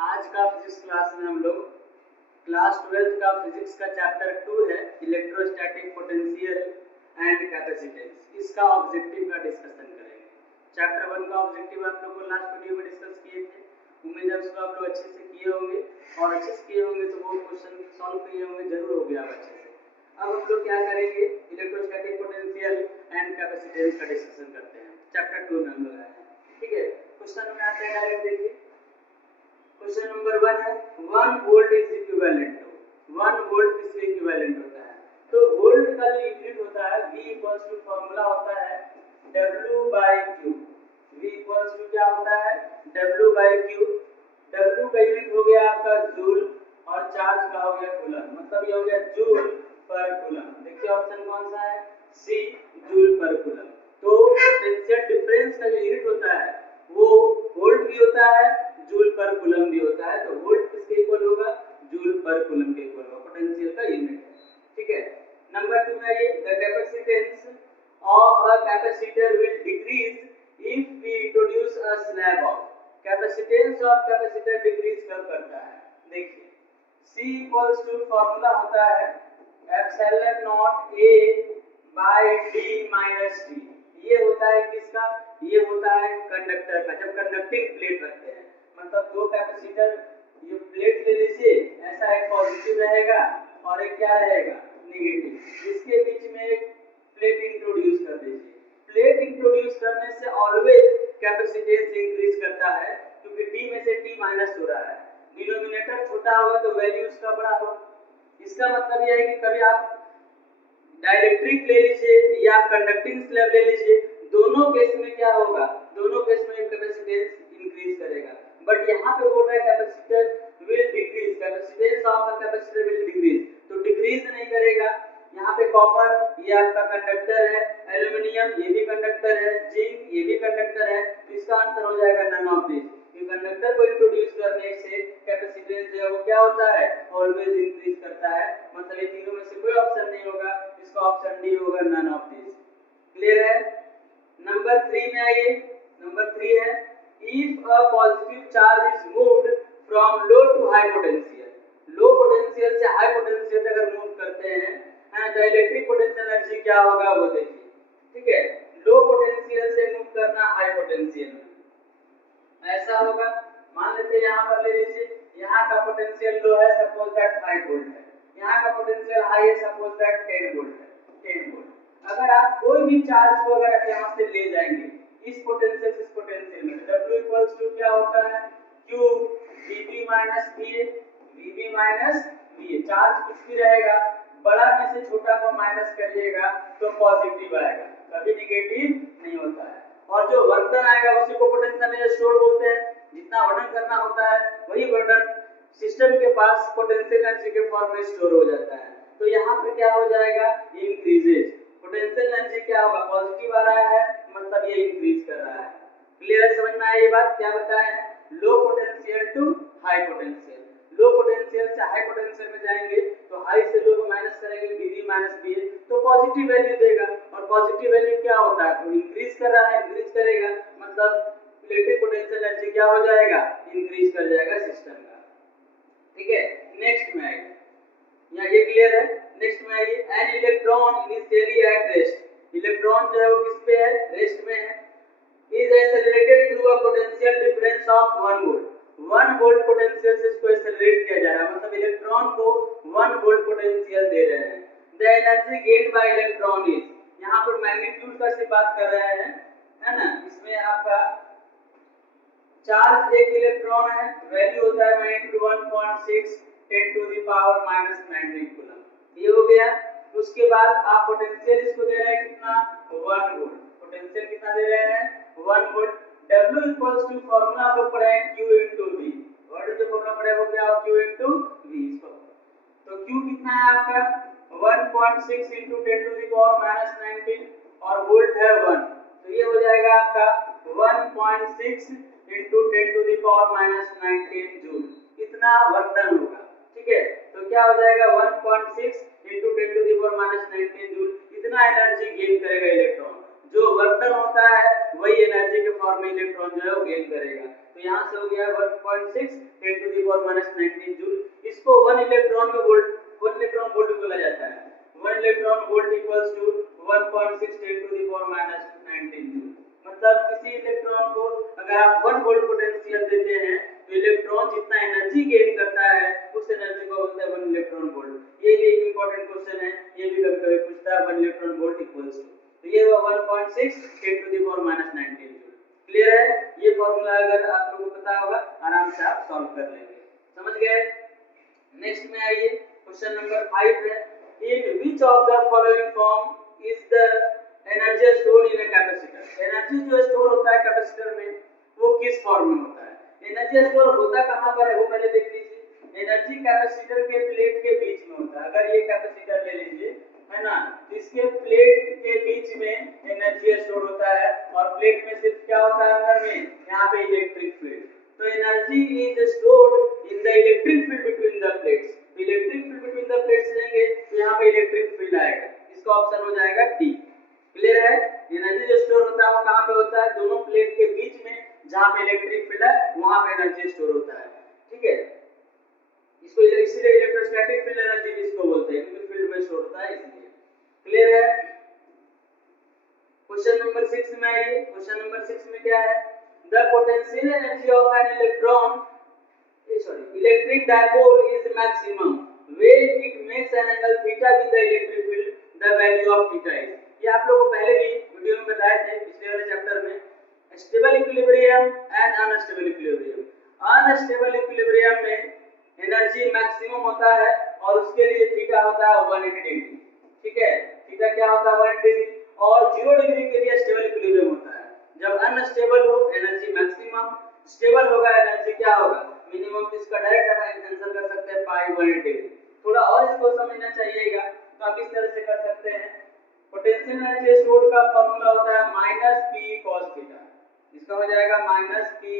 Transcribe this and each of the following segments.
आज का physics class में हम लोग क्लास 12 का फिजिक्स का चैप्टर 2 है इलेक्ट्रोस्टैटिक पोटेंशियल एंड कैपेसिटेंस। इसका ऑब्जेक्टिव का डिस्कशन करेंगे। चैप्टर 1 का ऑब्जेक्टिव आप लोग को लास्ट वीडियो में डिस्कस किए थे। उम्मीद है उसको आप लोग अच्छे से किए होंगे और अच्छे से किए होंगे तो वो क्वेश्चन सॉल्व किए होंगे जरूर हो गया अच्छे से। अब हम लोग क्या करेंगे, इलेक्ट्रोस्टैटिक पोटेंशियल एंड कैपेसिटेंस का डिस्कशन करते हैं। चैप्टर 2 में हम लोग आए हैं, ठीक है। क्वेश्चन में आते हैं, डायरेक्ट देखिए। क्वेश्चन नंबर 1 है 1 volt is equivalent to 1 volt किसके इक्विवेलेंट होता है। तो वोल्ट का जो यूनिट होता है V इक्वल्स टू फार्मूला होता है W by Q। V equals to क्या होता है W by Q। W का यूनिट हो गया आपका जूल और चार्ज का हो गया कूलम, मतलब ये हो गया जूल पर कूलम। देखिए ऑप्शन कौन सा है, सी जूल पर कूलम। तो पोटेंशियल डिफरेंस का जो यूनिट होता है वो वोल्ट भी होता है, जूल पर कूलम भी होता है। तो वोल्ट किसके इक्वल होगा, जूल पर कूलम के इक्वल होगा, पोटेंशियल का यूनिट है, ठीक है। नंबर 2 में ये the capacitance of a capacitor will decrease if we introduce a slab of. Capacitance of capacitor decrease कब करता है, देखिए C इक्वल्स टू फार्मूला होता है epsilon naught A by D minus T। ये होता है किसका, ये होता है कंडक्टर का। जब कंडक्टिंग प्लेट रखते हैं, मतलब दो कैपेसिटर, ये प्लेट ले लीजिए, ऐसा एक पॉजिटिव रहेगा और एक क्या रहेगा नेगेटिव। इसके बीच में एक प्लेट इंट्रोड्यूस कर दीजिए। प्लेट इंट्रोड्यूस करने से ऑलवेज कैपेसिटेंस इंक्रीज करता है, क्योंकि D में से T माइनस हो रहा है। डिनोमिनेटर छोटा होगा तो वैल्यू उसका बड़ा होगा। इसका मतलब यह है कि कभी आप डाइलेक्ट्रिक ले लीजिए या कंडक्टिंग स्लैब ले लीजिए, दोनों केस में क्या होगा, दोनों केस में कैपेसिटेंस इंक्रीज करेगा। बट यहाँ पे बोल रहा है capacitor will decrease, capacitance of the capacitor will decrease, तो डिक्रीज नहीं करेगा। यहाँ पे कॉपर ये आपका कंडक्टर है, एल्युमिनियम ये भी कंडक्टर है, जिंक ये भी कंडक्टर है, तो इसका आंसर हो जाएगा नन ऑफ दिस। ये कंडक्टर को इंट्रोड्यूस करने से कैपेसिटेंस जो है वो क्या होता है, ऑलवेज इंक्रीज करता है। मतलब ये तीनों में से कोई ऑप्शन नहीं होगा, इसका ऑप्शन डी होगा, नन ऑफ दिस। क्लियर है। नंबर 3 में आइए। नंबर 3 है if a positive charge is moved from low to high potential. Low potential से हाई पोटेंशियल अगर मूव करते हैं तो इलेक्ट्रिक पोटेंशियल एनर्जी क्या होगा वो देखिए, ठीक है। लो पोटेंशियल से मूव करना हाई पोटेंशियल में ऐसा होगा। मान लेते हैं यहाँ पर ले लीजिए, यहाँ का पोटेंशियल लो है, सपोज दैट 5 वोल्ट है, यहाँ का पोटेंशियल हाई है, सपोज दैट 10 वोल्ट है, 10 वोल्ट। अगर आप कोई भी चार्ज को अगर आप यहाँ से ले जाएंगे इस पोटेंशियल से इस पोटेंशियल में, W इक्वल्स टू क्या होता है Q VB minus VA, VB minus VA। Charge कुछ भी रहेगा, बड़ा में से छोटा को माइनस करिएगा तो पॉजिटिव आएगा, कभी नेगेटिव नहीं होता है। और जो वर्क डन आएगा उसी को पोटेंशियल एनर्जी स्टोर बोलते हैं। जितना वर्क करना होता है वही वर्क सिस्टम के पास पोटेंशियल एनर्जी के फॉर्म में स्टोर हो जाता है। तो यहाँ पे क्या हो जाएगा, इंक्रीजेज। पोटेंशियल एनर्जी क्या होगा, पॉजिटिव आ रहा है, मतलब ये इंक्रीज कर रहा है। क्लियर है, समझ में आया ये बात। क्या बताया है, low potential to high potential. Low potential से हाई पोटेंशियल में जाएंगे तो हाई से लो को माइनस करेंगे, VB माइनस VA, तो पॉजिटिव वैल्यू देगा। और पॉजिटिव वैल्यू क्या होता है, तो इंक्रीज कर रहा है, इंक्रीज करेगा, मतलब इलेक्ट्रिक पोटेंशियल एनर्जी क्या हो जाएगा, इंक्रीज कर जाएगा सिस्टम का, ठीक है। नेक्स्ट में आइए, यहाँ ये क्लियर है। नेक्स्ट में आइए, an electron initially at rest. Electron जो है वो किस पे है, रेस्ट में है। Is accelerated through a potential difference of 1 volt. 1 volt potential से इसको एक्सेलरेट किया जा रहा है, मतलब इलेक्ट्रॉन को 1 वोल्ट पोटेंशियल दे रहे हैं। The energy gained by electron is, यहाँ पर मैग्नीट्यूड का से बात कर रहे हैं, है ना। इसमें आपका चार्ज एक इलेक्ट्रॉन है, वैल्यू होता है magnitude 1.6 10 to the power minus 19 coulomb. ये हो गया। उसके बाद आप पोटेंशियल इसको दे रहे हैं कितना, 1 वोल्ट। पोटेंशियल कितना दे रहे हैं, 1 volt. W equals to formula आप लोग पढ़े हैं Q into V। वर्ड जो फार्मूला पढ़े वो क्या हो, Q into V। तो Q कितना है आपका 1.6 into 10 to the power minus 19 और वोल्ट है 1, तो ये हो जाएगा आपका 1.6 into 10 to the power minus 19 joule. इतना वर्क डन होगा, ठीक है। तो क्या हो जाएगा 1.6 into 10 to the power minus 19 joule. इतना एनर्जी गेन करेगा इलेक्ट्रॉन। जो वर्क डन होता है वही एनर्जी के फॉर्म में इलेक्ट्रॉन जो है वो गेन करेगा। तो यहाँ से हो गया 1.6 10 to the power minus 19 joule. इसको 1 इलेक्ट्रॉन में वोल्ट, 1 इलेक्ट्रॉन वोल्ट बोला जाता है। 1 electron volt equals to 1.6 10 to the power minus 19 joule. मतलब किसी इलेक्ट्रॉन को अगर आप 1 वोल्ट पोटेंशियल देते हैं तो इलेक्ट्रॉन जितना एनर्जी गेन करता है उस एनर्जी को बोलते हैं 1 इलेक्ट्रॉन वोल्ट। ये भी एक इंपॉर्टेंट क्वेश्चन है, ये भी कभी-कभी पूछता है 1 इलेक्ट्रॉन वोल्ट इक्वल्स टू, तो ये 1.6 10 to the power minus 19 joule. Clear है? ये फार्मूला अगर आप लोगों को पता होगा आराम से आप सॉल्व कर लेंगे। समझ गए? नेक्स्ट में आइए, क्वेश्चन नंबर 5 है, in which of the following form is the energy store in a capacitor. Energy जो स्टोर होता है कैपेसिटर में वो किस फॉर्म में होता है? एनर्जी स्टोर होता कहां पर है वो पहले देख लीजिए। एनर्जी कैपेसिटर के प्लेट के बीच में होता है। अगर ये कैपेसिटर ले लीजिए, है ना, तो इसके प्लेट के बीच में एनर्जी स्टोर होता है और प्लेट में सिर्फ क्या होता है अंदर में, यहाँ पे इलेक्ट्रिक फील्ड। तो energy is stored in the electric field between the plates. Electric field between the plates लेंगे तो यहाँ पे इलेक्ट्रिक फील्ड आएगा, इसका ऑप्शन हो जाएगा डी। क्लियर है? एनर्जी जो स्टोर होता है वो कहां पे होता है? दोनों प्लेट के बीच में, जहां पे इलेक्ट्रिक फील्ड है वहां पे एनर्जी स्टोर होता है। ठीक है, इसको इसीलिए इलेक्ट्रोस्टैटिक फील्ड एनर्जी भी इसको बोलते हैं, क्योंकि फील्ड में स्टोर होता है इसलिए। क्लियर है? क्वेश्चन नंबर 6 में आइए। क्वेश्चन नंबर 6 में क्या है? The potential energy of an electric dipole is maximum when it makes an angle theta with the electric field, the value of theta is. ये आप लोगों को पहले भी वीडियो में बताए थे पिछले वाले चैप्टर में, stable equilibrium and unstable equilibrium. Unstable equilibrium में एनर्जी मैक्सिमम होता है और उसके लिए थीटा होता है 180 डिग्री। ठीक है, थीटा क्या होता है 180 डिग्री, और 0 डिग्री के लिए स्टेबल इक्विलिब्रियम होता है। जब अनस्टेबल हो एनर्जी मैक्सिमम, स्टेबल होगा एनर्जी क्या होगा मिनिमम। तो इसका डायरेक्ट आप आंसर कर सकते हैं पाई 180 डिग्री। थोड़ा और इसको समझना चाहिएगा तो आप इस तरह से कर सकते हैं। पोटेंशियल एनर्जी स्टोर्ड का फार्मूला होता है माइनस पी कॉस थीटा। इसका हो जाएगा माइनस पी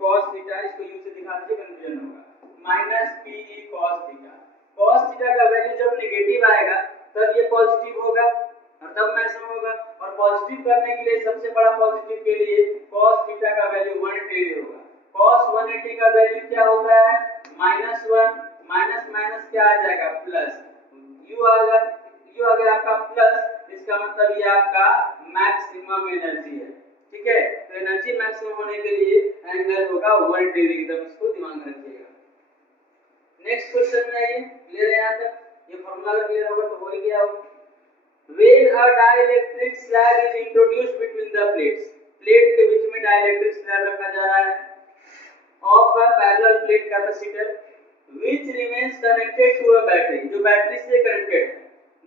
कॉस थीटा। इसको यू से दिखा दीजिए, कंफ्यूजन होगा। Minus P cos theta. Cos theta का वैल्यू जब नेगेटिव आएगा तब ये पॉजिटिव होगा और तब मैक्सिमम होगा, और पॉजिटिव करने के लिए सबसे बड़ा पॉजिटिव के लिए cos थीटा का वैल्यू 180 होगा। cos 180 का वैल्यू क्या होता है -1, माइनस माइनस क्या आ जाएगा प्लस, u आ गया आपका प्लस, इसका मतलब ये आपका मैक्सिमम एनर्जी है। ठीक है, तो एनर्जी मैक्सिमम होने के लिए एंगल होगा 180 डिग्री, एकदम इसको दिमाग में रखिएगा। नेक्स्ट क्वेश्चन में आइए। क्लियर है यहाँ तक? ये फार्मूला क्लियर होगा तो हो ही गया होगा। When a dielectric slab is introduced between the plates, plate के बीच में डाइलेक्ट्रिक स्लैब रखा जा रहा है of a parallel plate capacitor which remains connected to a battery, जो बैटरी से कनेक्टेड है,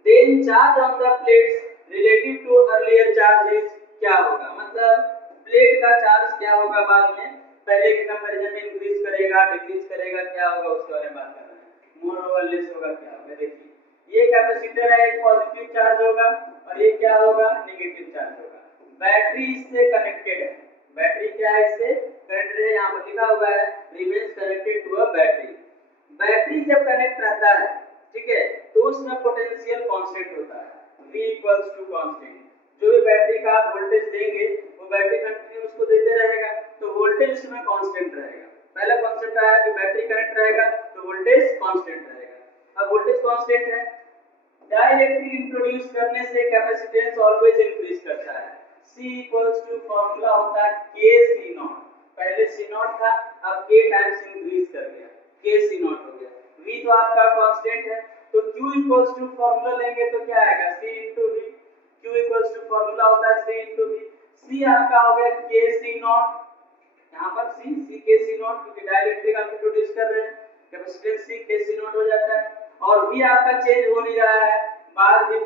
then charge on the plates relative to earlier charge is क्या होगा, मतलब प्लेट का चार्ज क्या होगा बाद में पहले के कंपैरिजन में इंक्रीज करेगा डिक्रीज करेगा, क्या होगा उसके बारे में बात कर रहे हैं। मोर होगा लेस होगा क्या होगा। देखिए ये कैपेसिटर है, एक पॉजिटिव चार्ज होगा और ये क्या होगा नेगेटिव चार्ज होगा। बैटरी इससे कनेक्टेड है, बैटरी क्या है इससे कनेक्टेड है, यहाँ पर लिखा हुआ है remains connected to a battery. Battery जब कनेक्ट रहता है, ठीक है, तो उसमें पोटेंशियल कांस्टेंट होता है V इक्वल्स टू कांस्टेंट। जो भी बैटरी का आप वोल्टेज देंगे वो बैटरी कंटिन्यू उसको देते रहेगा, तो वोल्टेज उसमें कांस्टेंट रहेगा। पहला कांसेप्ट आया कि बैटरी कनेक्ट रहेगा तो वोल्टेज कांस्टेंट रहेगा। अब वोल्टेज कांस्टेंट है, डाइलेक्ट्रिक इंट्रोड्यूस करने से कैपेसिटेंस ऑलवेज इंक्रीज करता है। C इक्वल्स टू फार्मूला होता है K C नॉट, पहले C नॉट था अब K टाइम्स इंक्रीज कर गया, K C नॉट हो गया। V तो आपका कांस्टेंट है, तो Q इक्वल्स टू फार्मूला लेंगे तो क्या आएगा C into V। Q equals to formula होता है C into V। C आपका हो गया K C नॉट, यहाँ पर C K C नॉट, क्योंकि डाइलेक्ट्रिक आप इंट्रोड्यूस कर रहे हैं, capacitance C K C not हो जाता है, और V आपका चेंज हो नहीं रहा है, बाद में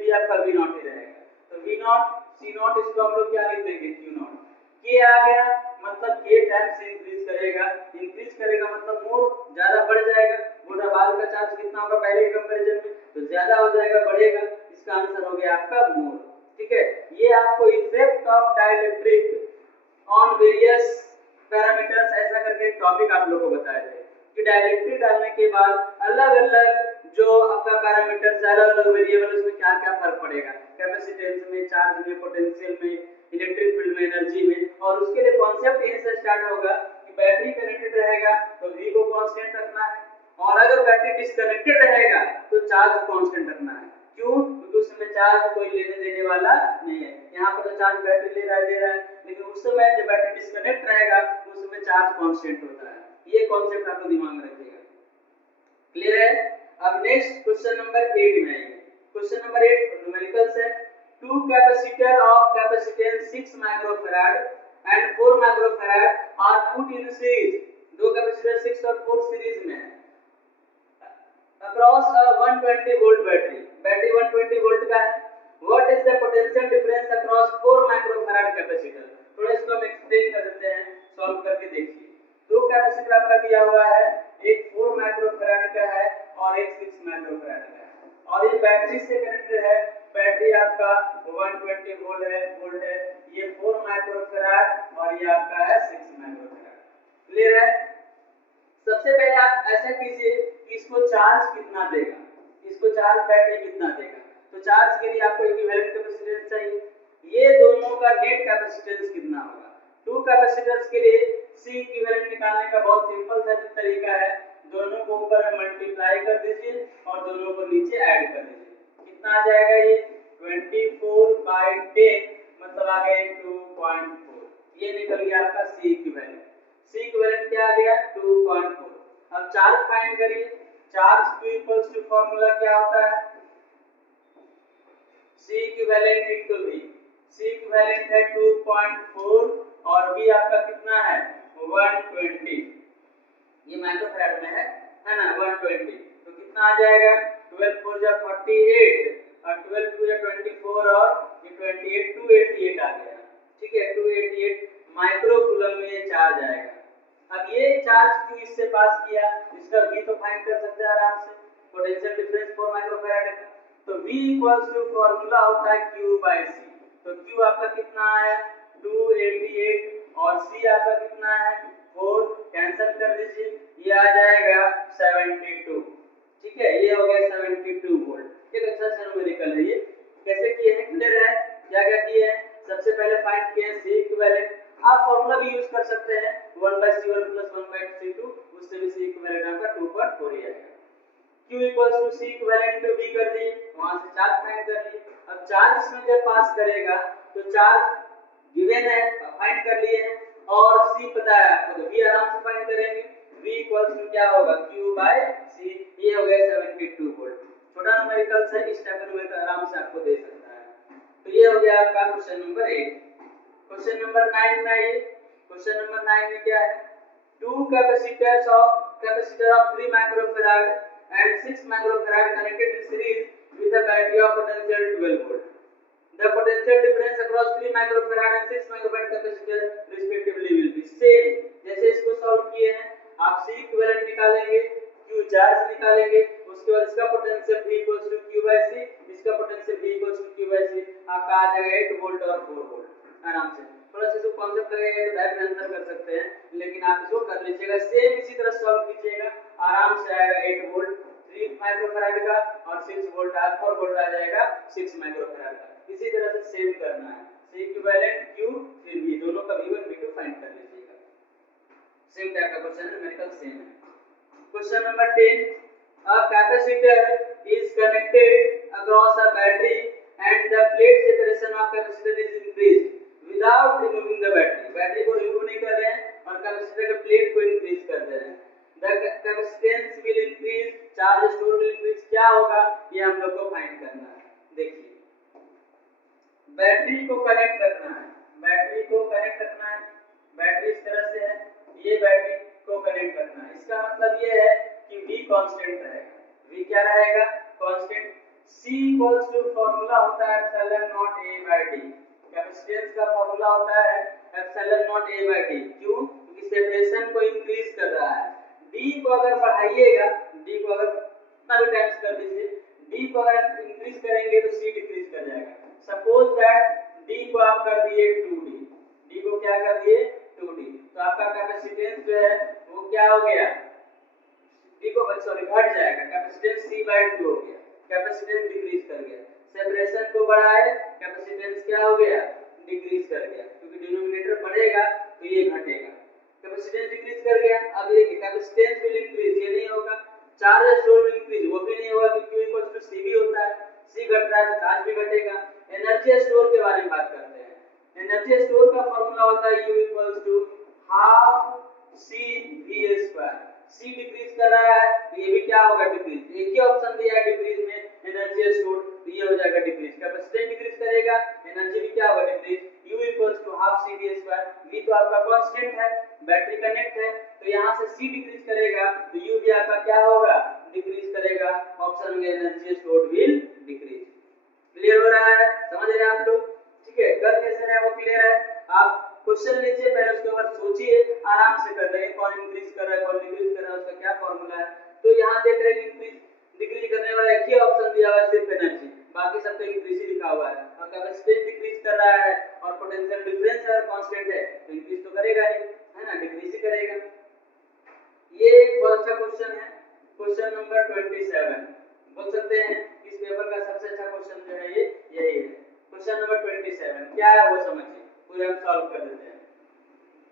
भी आपका V नॉट ही रहेगा। तो V नॉट C नॉट, इसको हम लोग क्या लिख देंगे Q नॉट। K आ गया मतलब K टाइम्स से इंक्रीज करेगा, इंक्रीज करेगा मतलब मोर ज्यादा बढ़ जाएगा, मोटा बाद का चार्ज कितना होगा पहले के कंपैरिजन में तो ज्यादा हो जाएगा, बढ़ेगा, इसका आंसर हो गया आपका मोर। ठीक है, ये आपको effect of dielectric on various parameters ऐसा करके एक टॉपिक आप लोग को बताए थे कि डाइलेक्ट्रिक डालने के बाद अलग अलग जो आपका पैरामीटर्स अलग अलग वेरिएबल उसमें क्या क्या फर्क पड़ेगा, कैपेसिटेंस में, चार्ज में, पोटेंशियल में, इलेक्ट्रिक फील्ड में, एनर्जी में, और उसके लिए कॉन्सेप्ट यहीं से स्टार्ट होगा कि बैटरी कनेक्टेड रहेगा तो V को कांस्टेंट रखना है, और अगर बैटरी डिस्कनेक्टेड रहेगा तो चार्ज कांस्टेंट रखना है। क्यों? क्योंकि उस समय चार्ज कोई लेने देने वाला नहीं है। यहाँ पर तो चार्ज बैटरी ले रहा है, दे रहा है, लेकिन उस समय जब बैटरी डिस्कनेक्ट रहेगा तो उस समय चार्ज कांस्टेंट होता है। ये कॉन्सेप्ट आपको दिमाग में रखिएगा। क्लियर है? अब नेक्स्ट क्वेश्चन नंबर 8 में आएंगे। क्वेश्चन नंबर 8 न्यूमेरिकल्स है। Two capacitor of capacitance 6 microfarad and 4 microfarad are put in series. दो कैपेसिटर 6 और 4 सीरीज में है। Across a 120 volt battery, battery 120 volt का है। What is the potential difference across 4 microfarad capacitor? थोड़ा इसको हम एक्सप्लेन कर देते हैं, सॉल्व करके देखिए। दो कैपेसिटर आपका दिया हुआ है, एक 4 माइक्रोफैराड का है और एक 6 माइक्रोफैराड का है, और ये बैटरी से कनेक्टेड है। बैटरी आपका 120 वोल्ट है, ये 4 माइक्रोफैराड और ये आपका है 6 माइक्रोफैराड। क्लियर है? सबसे पहले आप ऐसा कीजिए कि इसको चार्ज कितना देगा, इसको चार्ज बैटरी कितना देगा। तो चार्ज के लिए आपको इक्विवेलेंट कैपेसिटेंस चाहिए। ये दोनों का नेट कैपेसिटेंस कितना होगा? टू कैपेसिटर्स के लिए C इक्विवेलेंट निकालने का बहुत सिंपल सा तरीका है, दोनों को ऊपर मल्टीप्लाई कर दीजिए और दोनों को नीचे ऐड कर दीजिए। कितना आ जाएगा? ये 24/10 मतलब आ गया 2.4। ये निकल गया आपका C इक्विवेलेंट। C इक्विवेलेंट क्या आ गया? 2.4। अब चार्ज फाइंड करिए। Charge Q equals to formula क्या होता है? C equivalent into V। C equivalent है 2.4 और V आपका कितना है? 120। ये माइक्रोफैराड में है ना? 120 तो कितना आ जाएगा? 12 4 जा 48 और 12 2 जा 24 और ये 28 288 आ गया। ठीक है, 288 माइक्रो कूलम में ये चार्ज आएगा। अब ये चार्ज Q इससे पास किया, इसका V तो फाइंड कर सकते हैं आराम से, पोटेंशियल डिफरेंस 4 माइक्रोफैराड का। तो V इक्वल्स टू फार्मूला होता है Q/C। तो Q आपका कितना आया? 288 और C आपका कितना है? 4। कैंसिल कर दीजिए, ये आ जाएगा 72। ठीक है, ये हो गया 72 वोल्ट। एक अच्छा सा न्यूमेरिकल है। ये कैसे किए हैं? क्लियर है? क्या क्या किए हैं? सबसे पहले फाइंड किए C इक्विवेलेंट। आप फार्मूला भी यूज कर सकते हैं 1/C1 + 1/C2, उससे भी C इक्विवेलेंट आपका 2.4 ही आएगा। Q equals to C equivalent to V कर दिए, वहां से चार्ज फाइंड कर लिए। अब चार्ज इसमें जब पास करेगा तो चार्ज गिवन है, फाइंड कर लिए हैं, और C पता है आपको, तो V आराम से फाइंड करेंगे। V इक्वल्स टू क्या होगा? Q/C। ये हो गया 72 वोल्ट। छोटा न्यूमेरिकल है, इस टाइप का न्यूमेरिकल आराम से आपको दे सकता है। तो ये हो गया आपका क्वेश्चन नंबर 8। क्वेश्चन नंबर 9 में आइए। क्वेश्चन नंबर 9 में क्या है? Two capacitor of 3 microfarad and 6 microfarad connected in series with a battery of potential 12 volt. The potential difference across 3 microfarad and 6 microfarad capacitor respectively will be same. जैसे इसको solve किए हैं, आप C इक्विवेलेंट निकालेंगे, Q charge निकालेंगे, उसके बाद इसका potential V equals to Q/C, इसका potential V equals to Q/C, आपका आ जाएगा 8 वोल्ट और 4 वोल्ट। आराम से थोड़ा सा जो कॉन्सेप्ट लगेगा तो डायरेक्ट आंसर कर सकते हैं, लेकिन आप इसको कर लीजिएगा, सेम इसी तरह सॉल्व कीजिएगा, आराम से आएगा 8 वोल्ट 3 माइक्रोफैराड का और 6 वोल्ट 4 वोल्ट आ जाएगा 6 माइक्रोफैराड का। इसी तरह से सेम करना है। C इक्विवेलेंट Q फिर V, दोनों का V1 V2 फाइंड कर लीजिएगा। सेम टाइप का क्वेश्चन है, न्यूमेरिकल सेम है। Question number 10, a capacitor is connected across a battery and the plate separation of capacitor is increased without removing the battery। Battery को remove नहीं कर रहे हैं और कैपेसिटर के प्लेट को इंक्रीज कर दे रहे हैं। The capacitance will increase, charge store will increase। क्या होगा ये हम लोग को फाइंड करना है। देखिए, बैटरी को कनेक्ट रखना है, बैटरी को कनेक्ट रखना है, बैटरी इस तरह से है, ये बैटरी को कनेक्ट रखना है। इसका मतलब ये है कि V कांस्टेंट रहेगा। V क्या रहेगा? Constant. C equals to formula होता है एप्सिलॉन नॉट A/D। कैपेसिटेंस का फार्मूला होता है एप्सिलॉन नॉट A/D। क्यों? क्योंकि सेपरेशन को इंक्रीज कर रहा है। D को अगर बढ़ाइएगा, D को अगर कितना भी टाइम्स कर दीजिए, D को अगर इंक्रीज करेंगे तो C डिक्रीज कर जाएगा। सपोज दैट D को आप कर दिए 2D, D को क्या कर दिए? 2D, तो आपका कैपेसिटेंस जो है वो क्या हो गया? D को सॉरी घट जाएगा, कैपेसिटेंस C/2 हो गया, कैपेसिटेंस डिक्रीज कर गया। सेपरेशन को बढ़ाए, कैपेसिटेंस क्या हो गया? डिक्रीज कर गया, क्योंकि डिनोमिनेटर बढ़ेगा तो ये घटेगा। Capacitance decrease charge store will increase, वो भी नहीं होगा क्योंकि Q इक्वल्स टू CV होता है, C घट रहा है तो चार्ज भी घटेगा। एनर्जी स्टोर के बारे में बात करते हैं। एनर्जी स्टोर का फॉर्मूला होता है U equals to half CV²। C decrease कर रहा है तो ये भी क्या होगा, डिक्रीज। एक ही ऑप्शन दिया है डिक्रीज में, एनर्जी स्टोर, तो ये हो जाएगा डिक्रीज। कैपेसिटेंस डिक्रीज करेगा, एनर्जी भी क्या होगा, decrease. U equals to half CV²। V तो आपका कांस्टेंट है, बैटरी कनेक्ट है, तो यहाँ से C डिक्रीज करेगा तो U भी आपका क्या होगा, डिक्रीज करेगा। ऑप्शन में energy store will decrease. Clear हो रहा है, समझ रहे हैं आप लोग? ठीक है, कल कैसे है वो क्लियर है। आप क्वेश्चन लीजिए, पहले उसके बाद सोचिए, आराम से कर रहे हैं कौन इंक्रीज कर रहा है कौन डिक्रीज कर रहा है, उसका क्या फार्मूला है। तो यहाँ देख रहे हैं इंक्रीज डिक्रीज करने वाला एक ही ऑप्शन दिया हुआ है, सिर्फ एनर्जी, बाकी सब तो इंक्रीज ही लिखा हुआ है। और कैपेसिटेंस डिक्रीज कर रहा है और पोटेंशियल डिफरेंस है कांस्टेंट है, तो इंक्रीज तो करेगा नहीं, है ना, डिक्रीज ही करेगा। ये एक बहुत अच्छा क्वेश्चन है, क्वेश्चन नंबर 27 बोल सकते हैं इस पेपर का सबसे अच्छा क्वेश्चन जो है ये यही है। क्वेश्चन नंबर 27 क्या है वो समझिए, पूरे हम सॉल्व कर देते हैं।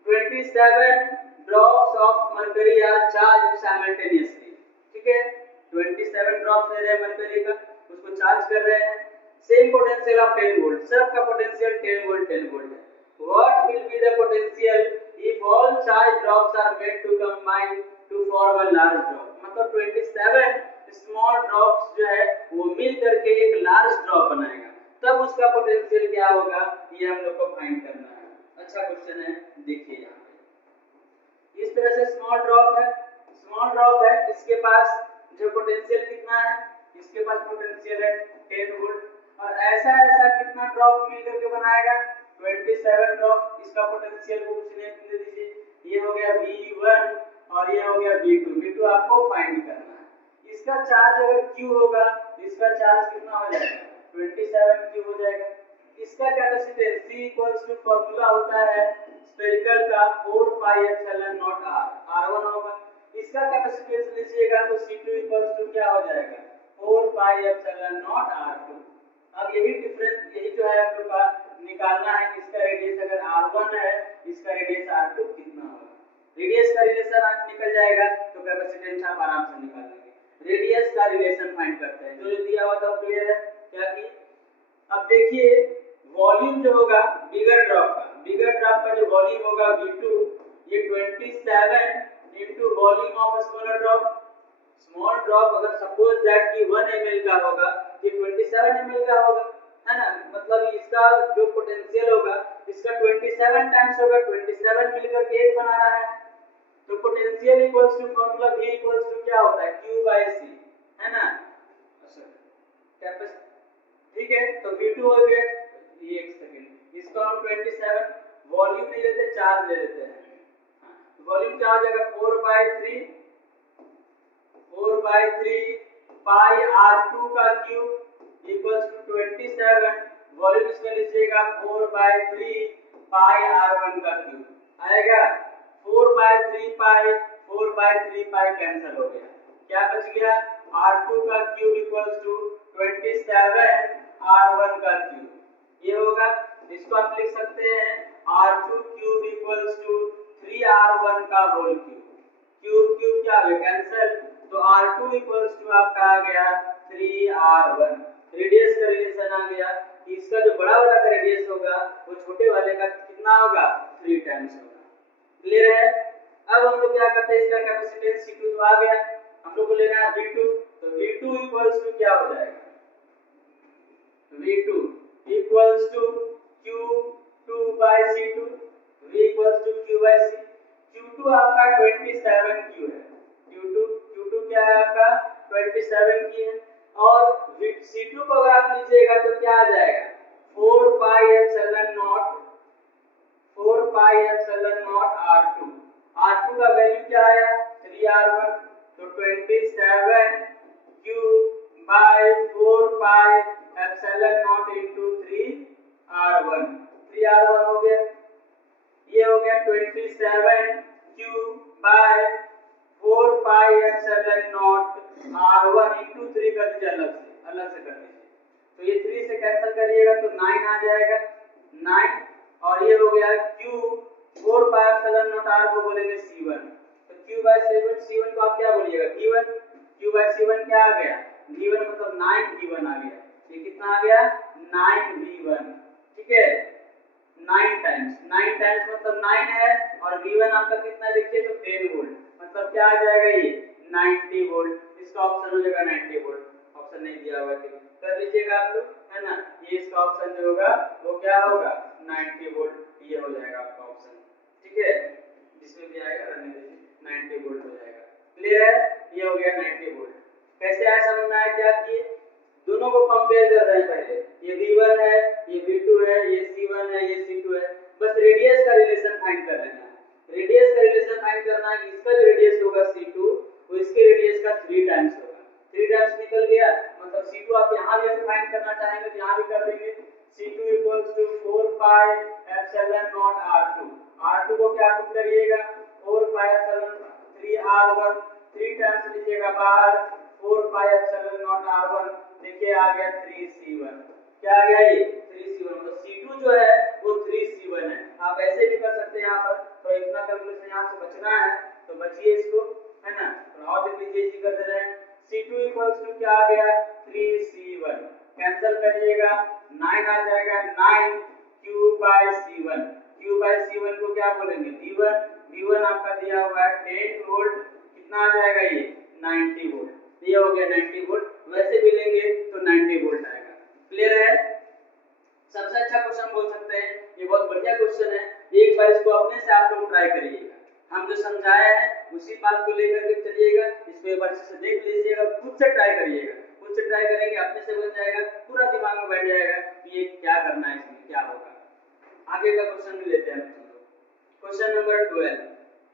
27 drops of mercury are charge simultaneously, ठीक है, 27 ड्रॉप्स ले रहे हैं मरकरी का, उसको चार्ज कर रहे हैं। सेम पोटेंशियल ऑफ 10 वोल्ट, सबका पोटेंशियल 10 वोल्ट है। What will be the potential if all charge drops are made to combine to form a large drop. मतलब 27 स्मॉल ड्रॉप्स जो है वो मिल करके एक लार्ज ड्रॉप बनाएगा, तब उसका पोटेंशियल क्या होगा, ये हम लोग को फाइंड करना है। अच्छा क्वेश्चन है, देखिए यहाँ पे इस तरह से स्मॉल ड्रॉप है, इसके पास जो पोटेंशियल कितना है, इसके पास पोटेंशियल है 10 वोल्ट, और ऐसा कितना ड्रॉप मिल करके बनाएगा, 27 ड्रॉप। इसका पोटेंशियल को कुछ नहीं दे दीजिए, ये हो गया V1 और ये हो गया V2 आपको फाइंड करना है। इसका चार्ज अगर Q होगा तो इसका चार्ज कितना हो जाएगा, 27 Q हो जाएगा। इसका capacitance C equals to formula होता है स्फेरिकल का 4 pi epsilon not R, R1 होगा। इसका कैपेसिटेंस लीजिएगा तो C2 इक्वल्स टू क्या हो जाएगा, 4 पाई एप्सिलॉन नॉट R2। अब यही डिफरेंस, यही जो है आप लोग का निकालना है कि इसका रेडियस अगर R1 है, इसका रेडियस R2 कितना होगा। रेडियस का रिलेशन आज निकल जाएगा तो कैपेसिटेंस आप आराम से निकाल लेंगे। रेडियस का रिलेशन फाइंड करते हैं, जो दिया हुआ था क्लियर है क्या की। अब देखिए वॉल्यूम जो होगा बिगर ड्रॉप का जो वॉल्यूम होगा V2, ये 27 into volume of smaller drop. Small drop अगर सपोज दैट कि 1 ml का होगा, ये 27 ml का होगा, है ना, मतलब इसका जो पोटेंशियल होगा इसका 27 टाइम्स होगा, 27 मिलकर के एक बना रहा है। तो potential equals to formula V equals to क्या होता है, Q/C, है ना। ठीक है, तो V2 हो गया, ये एक सेकंड, इसको हम 27 वॉल्यूम नहीं लेते, चार्ज ले लेते हैं। वॉल्यूम क्या हो जाएगा, 4/3 पाई R2 का क्यूब इक्वल्स टू 27, वॉल्यूम इसमें लीजिएगा 4/3 पाई R1 का क्यूब आएगा। 4/3 पाई कैंसिल हो गया, क्या बच गया, R2 का क्यूब इक्वल्स टू 27 R1 का क्यूब, ये होगा। इसको आप लिख सकते हैं R2 cube equals to 3R1 का होल क्यूब। क्यूब क्या हो गया, कैंसिल, तो R2 इक्वल्स टू आपका आ गया 3R1। रेडियस का रिलेशन आ गया, इसका जो बड़ा वाला का रेडियस होगा वो छोटे वाले का कितना होगा, 3 टाइम्स होगा। क्लियर है। अब हम लोग क्या करते हैं, इसका कैपेसिटेंस C2 तो आ गया, हम लोग को लेना है V2, तो V2 इक्वल्स टू क्या हो जाएगा, V2 equals to Q2/C2, V equals to Q/C। Q2 आपका 27Q है, Q2 क्या है आपका 27 की है, और C2 को अगर आप लीजिएगा तो क्या आ जाएगा, 4 pi epsilon naught R2। R2 का वैल्यू क्या आया, 3R1, तो 27Q by 4 pi epsilon not into 3R1, 3R1 हो गया, ये हो गया 27Q by 4 pi epsilon not R1 into 3 कर दीजिए, अलग से कर दीजिए, तो ये 3 से कैंसिल करिएगा तो 9 आ जाएगा, 9, और ये हो गया Q 4 pi epsilon not R को बोलेंगे C1, तो Q/7, C1 को आप क्या बोलिएगा V1, Q by C1 क्या आ गया, V1 मतलब 9V1 आ गया। ये कितना आ गया, 9V1, ठीक है, 9 टाइम्स, 9 टाइम्स मतलब 9 है, और V1 आपका कितना देखिए तो 10 वोल्ट, मतलब क्या आ जाएगा ये 90 वोल्ट। इसका ऑप्शन हो जाएगा 90 वोल्ट, ऑप्शन नहीं दिया हुआ है कर लीजिएगा आप लोग, है ना। ये इसका ऑप्शन जो होगा वो क्या होगा 90 वोल्ट, ये हो जाएगा आपका ऑप्शन, ठीक है, जिसमें भी आएगा रहने दीजिए 90 वोल्ट हो जाएगा। क्लियर है, ये हो गया 90 वोल्ट। कैसे आया समझ में आया, क्या किए, दोनों को कंपेयर कर रहे हैं पहले, ये V1 है, ये V2 है, ये C1 है, ये C2 है, बस रेडियस का रिलेशन फाइंड कर लेना है। रेडियस का रिलेशन फाइंड करना है कि इसका जो रेडियस होगा C2 वो इसके रेडियस का 3 टाइम्स होगा। 3 टाइम्स निकल गया, मतलब C2 आप यहाँ भी अगर फाइंड करना चाहेंगे तो यहाँ भी कर देंगे। C2 equals to 4 pi epsilon naught R2। R2 को क्या पुट करिएगा 4 पाई एप्सिलॉन 3R1, 3 टाइम्स लीजिएगा बाहर 4 पाई एप्सिलॉन नॉट R1, देखिए आ गया 3C1। क्या आ गया ये 3C1, मतलब C2 जो है वो 3C1 है। आप ऐसे भी कर सकते हैं यहाँ पर, तो इतना कैलकुलेशन यहाँ से बचना है तो बचिए इसको, है ना, तो और देख लीजिए इसी कर दे रहे हैं। C2 इक्वल्स टू क्या आ गया 3C1, कैंसिल करिएगा 9 आ जाएगा, 9 Q by C1, Q by C1 को क्या बोलेंगे V1, V1 आपका दिया हुआ है 10 वोल्ट, कितना आ जाएगा ये 90 वोल्ट, ये हो गया 90 वोल्ट, वैसे भी लेंगे तो 90 वोल्ट आएगा। क्लियर है, सबसे अच्छा क्वेश्चन बोल सकते हैं, ये बहुत बढ़िया क्वेश्चन है, एक बार इसको अपने से आप लोग ट्राई करिएगा, हम जो समझाया है उसी बात को लेकर के चलिएगा, इसको एक बार से देख लीजिएगा, खुद से ट्राई करिएगा, खुद से ट्राई करेंगे अपने से बन जाएगा, पूरा दिमाग में बैठ जाएगा कि ये क्या करना है, इसमें क्या होगा। आगे का क्वेश्चन भी लेते हैं क्वेश्चन नंबर 12।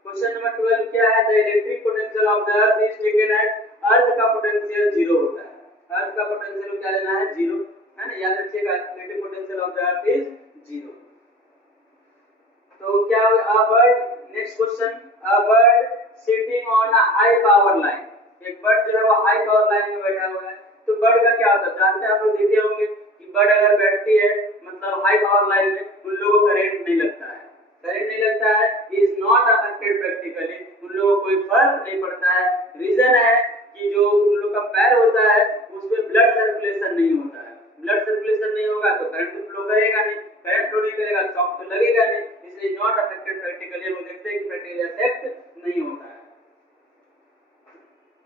क्वेश्चन नंबर 12 क्या है, the electric potential of the earth is taken at, earth का पोटेंशियल 0 होता है, अर्थ का पोटेंशियल क्या लेना है 0, है ना, याद रखिएगा electric potential of the earth is 0। तो क्या a bird, next question, a bird sitting on a high power line, एक बर्ड जो है वो हाई पावर लाइन में बैठा हुआ है, तो बर्ड का क्या होता है जानते हैं आप लोग, देखे होंगे कि बर्ड अगर बैठती है मतलब हाई पावर लाइन में, उन लोगों को करंट नहीं लगता है, करंट नहीं लगता है, इज नॉट अफेक्टेड प्रैक्टिकली, उन लोगों को कोई फर्क नहीं पड़ता है। रीजन है कि जो उन लोगों का पैर होता है उसमें ब्लड सर्कुलेशन नहीं होता है, ब्लड सर्कुलेशन नहीं होगा तो करंट तो फ्लो करेगा नहीं, करंट फ्लो नहीं करेगा तो शॉक तो लगेगा नहीं, इसलिए नॉट अफेक्टेड प्रैक्टिकली, वो देखते हैं कि प्रैक्टिकली इफेक्ट नहीं होता है।